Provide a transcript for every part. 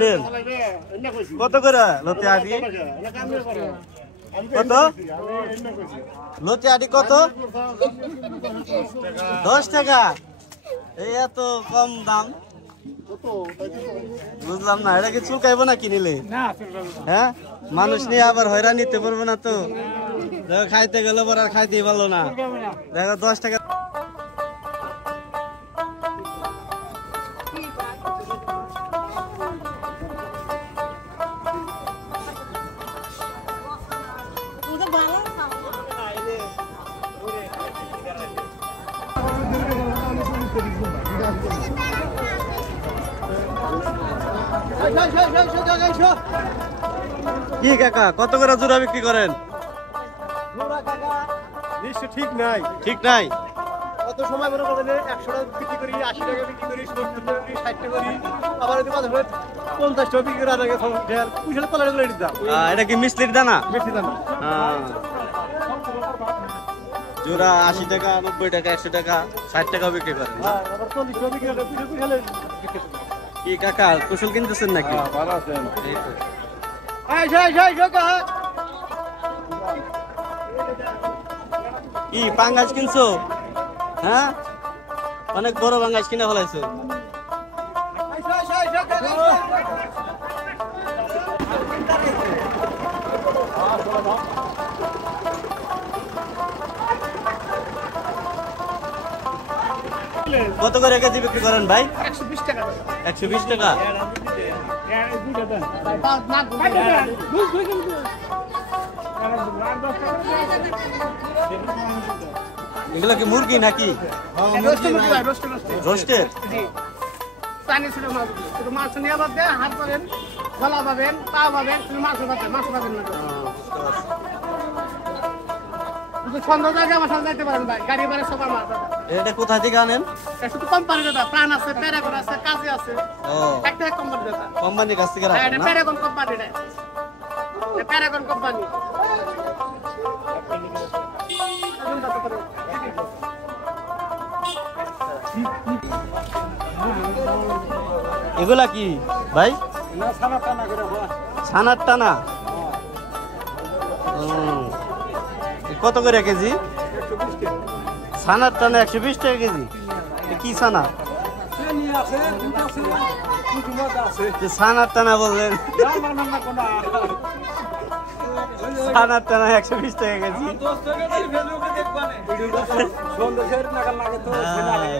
বেচছেন কত করে লতি আটি? কত লতি আটি কত? 10 টাকা। এই এত কম দাম, বুঝলাম না। এটা কি চুলকাইবো না কিনিলে? হ্যাঁ, মানুষ নিয়ে আবার হয়রান নিতে পারবো না তো। দেখো খাইতে গেলে পর আর খাইতেই পারলো না। দেখো 10 টাকা। কি কাকা কত করে জোড়া বিক্রি করেন? ঠিক নাই, ঠিক নাই। কত সময় মনে করেন 100 টাকা বিক্রি করি, 80 টাকা বিক্রি করি, 70 টাকা করি, 60 টাকা করি, আবার যদি 50 টাকা বিক্রি করে আগে পুষলে কলার গুলো দাম। এটা কি মিষ্টির দানা? মিষ্টি দানা। জোড়া 80 টাকা, 90 টাকা, 100 টাকা, 60 টাকা বিক্রি করেন। আবার 40 টাকা বিক্রি করে পুষলে কি কাকা কুশল কিনতেছেন নাকি? ভালো আছেন। এই তো। কি পাঙ্গাস কিনছো? হ্যাঁ, অনেক বড় পাঙ্গাস কিনে ফেলাইছো। কত করে কেজি বিক্রি করেন ভাই? 120 টাকা। 120 টাকা। এগুলো কি মুরগি নাকি? রোস্টেড। মাছ নিয়ে পাবেন, হাত পাবেন, গলা পাবেন, পা পাবেন, মাছ পাবেন, মাছ পাবেন না। সন্ধ্যা জায়গায় আমার সাথে যাইতে পারেন ভাই, গাড়ি বাড়ি সবার মাছ। এটা কোথা থেকে আনেন? শুধু কোম্পানি দাদা, প্রাণ আছে, প্যারাগন আছে, কাজে আছে। একটা কোম্পানি দাদা, কোম্পানির কাছ থেকে রাখেন না? Paragon company, Paragon company. এগুলা কি ভাই? ছানার টানা। কত করে কেজি? ছানার টানা 120 টাকা কেজি। কি ছানা? ছানার টানা বললেন? ছানার টানা 120 টাকা কেজি।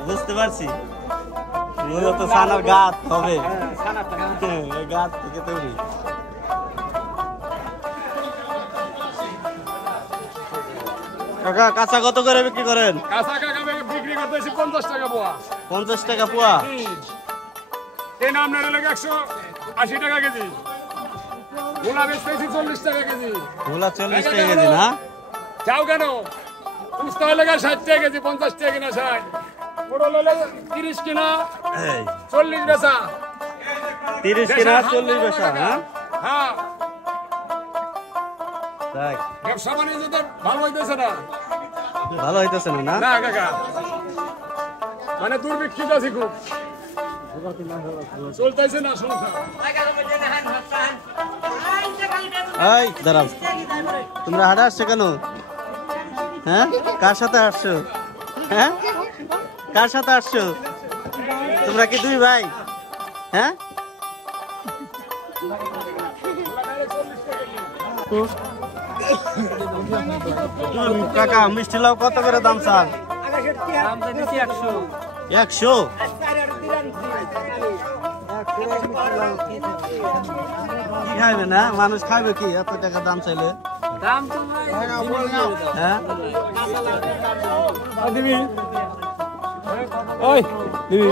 বুঝতে পারছি, মূলত ছানার গাছ হবে, গাছ থেকে তৈরি। কাকা কাঁচা কত করে বিক্রি করেন? কাঁচা কাকা বিক্রি করতেছি 50 টাকা পোয়া। 50 টাকা পোয়া। এই নাম না লাগে 180 টাকা কেজি। ভোলা বেচতেছি 40 টাকা কেজি। ভোলা 40 টাকা কেজি না? যাও কেন? উস্তা হলে 60 টাকা কেজি, 50 টাকা কিনা 60। পটল হলে 30 কিনা 40 বেচা। 30 কিনা 40 বেচা। হ্যাঁ হ্যাঁ, দেখ ব্যবসা বাণিজ্য ভালো হইতেছে না। ভালো হইতেছে না? না কাকা, মানে দুর্ভিক্ষিত আছে খুব, চলতেছে না সংসার। এই দাঁড়াও, তোমরা হাঁটা আসছো কেন? হ্যাঁ, কার সাথে আসছো? হ্যাঁ, কার সাথে আসছো? তোমরা কি দুই ভাই? হ্যাঁ, কাকা মিষ্টি লাউ কত করে দাম চান? 100। কি খাইবে না মানুষ? খাইবে কি এত টাকা দাম চাইলে? হ্যাঁ দিবি, ওই দিবি।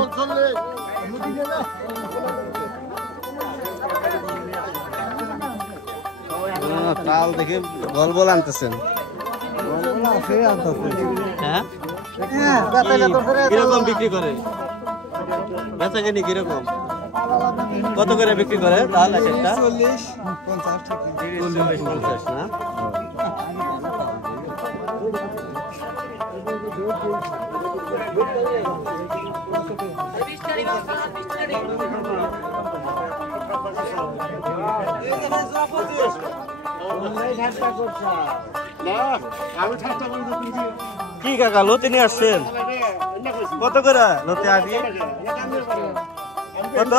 তাল দেখে বল বল আনতেছেন। হ্যাঁ, কিরকম বিক্রি করে? বেচা কিনি কিরকম? কত করে বিক্রি করে তাল? একটা 40-50 না? কি কাকা লতি নিয়ে আসছেন? কত করে লতি আটি? কত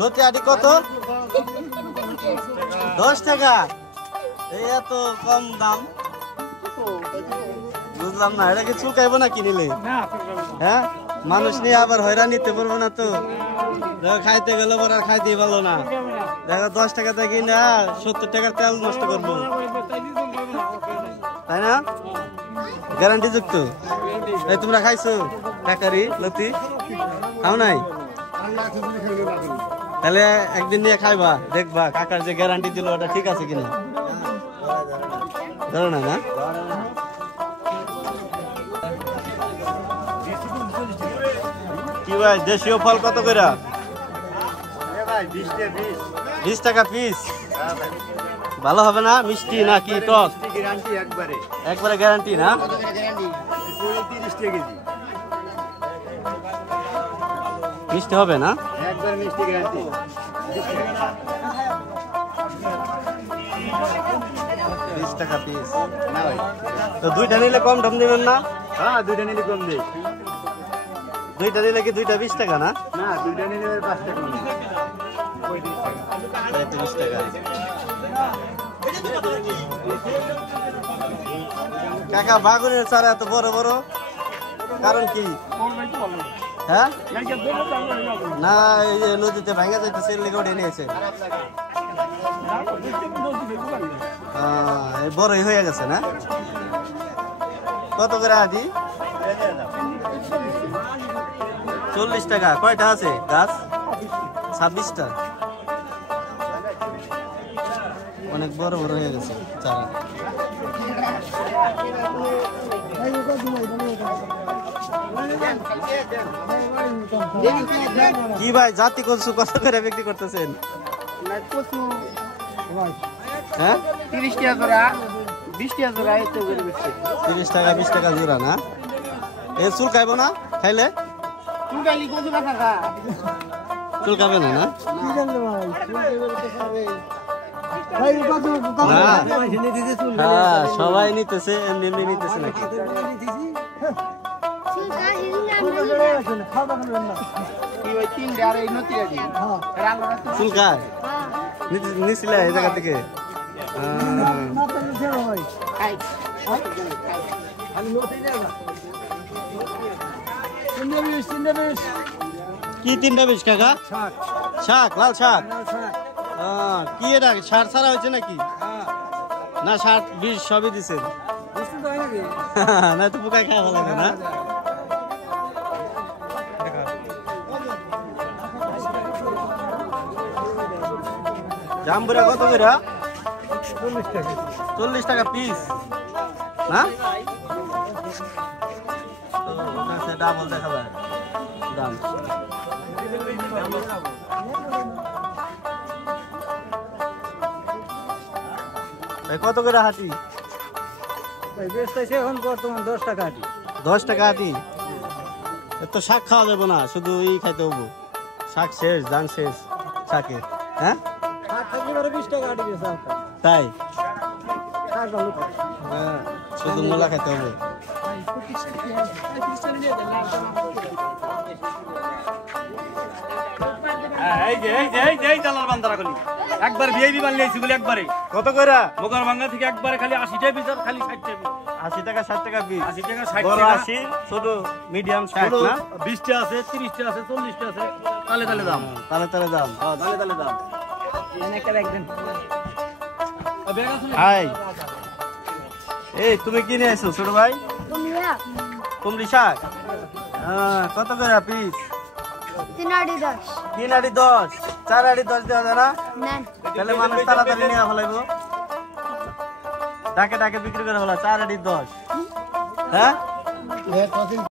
লতি আটি কত? 10 টাকা। এই এত কম দাম, বুঝলাম না। এটা কি চুকাইবো না কিনিলে? হ্যাঁ, মানুষ নিয়ে আবার হয়রান নিতে পারবো না তো। দেখো খাইতে গেলে পর আর খাইতেই পারলো না। দেখো 10 টাকাতে কিনে 70 টাকার তেল নষ্ট করবো, তাই না? গ্যারান্টি যুক্ত। এই তোমরা খাইছো কাকারি লতি? খাও নাই? তাহলে একদিন নিয়ে খাইবা, দেখবা কাকার যে গ্যারান্টি দিল ওটা ঠিক আছে কিনা। ধরো না না কি ভাই, দেশীয় ফল কত করে? 20 টাকা পিস। ভালো হবে না? মিষ্টি নাকি টক? একবারে গ্যারান্টি না? মিষ্টি হবে না? 20 টাকা পিস। তো দুইটা নিলে কম দাম দিবেন না? হ্যাঁ, দুইটা নিলে কম দেই। দুইটা নিলে কি দুইটা 20 টাকা না? না, দুইটা নিলে 5 টাকা। 30 টাকা। কাকা বাগুনের চারা এত বড় বড়, কারণ কি? হ্যাঁ, না এই যে নদীতে ভাঙা যাইতেছে লেগে উঠে নিয়েছে, বড়ই হয়ে গেছে না? কত করে আদি? 40 টাকা। কয়টা আছে গাছ? 26টা। অনেক বড় বড় হয়ে গেছে চারা। কি ভাই, জাতি কচু কত করে বিক্রি করতেছেন? হ্যাঁ, 30 টাকা জোড়া, 20 টাকা জোড়া। 30 টাকা 20 টাকা জোড়া না? এ চুল খাইব না খাইলে? চুল খাবে না না? হ্যাঁ, সবাই নিতেছে, এমনি এমনি নিতেছে নাকি? চুল খায় নিছিলে এই জায়গা থেকে? কি 3টা 20 কাকা? শাক, লাল শাক। কি এটা সার ছাড়া হয়েছে নাকি? না, সার বিষ সবই দিছে না? তো পোকায় খাওয়া ভালো লাগে না? জাম্বুরা কত করে? 40 টাকা পিস না? ডাবল দেখা যায় দাম। কত করে হাঁটি? এখন বর্তমান 10 টাকা আটি। 10 টাকা হাঁটি। এত শাক খাওয়া যাবে না, শুধু ই খাইতে হবো। শাক শেষ, ধান শেষ শাকের। হ্যাঁ, 20 টাকা আটি। তাই? শুধু মূলা খাইতে হবে। একবার ভিআইপি বানলে বলে একবারে কত করে? মোগর ভাঙ্গা থেকে একবারে খালি 80 টাকা পিস, আর খালি 60 টাকা। 80 টাকা 60 টাকা পিস। 80 টাকা 60 বড় টাকা। 80, ছোট মিডিয়াম 60 না? 20 টা আছে, 30 টা আছে, 40 টা আছে। তালে তালে দাম। তালে তালে দাম। তালে তালে দাম। হাই, এই তুমি কি নিয়ে আসছো ছোট ভাই? কুমড়ি শাক। কত করে পিস? 3 আটি 10। 3 আটি 10, 4 আটি 10 দেওয়া যায় না? তাহলে মানুষ তাড়াতাড়ি নিয়ে ফেলাইব। ডাকে ডাকে বিক্রি করে ফেলা 4 আটি 10। হ্যাঁ।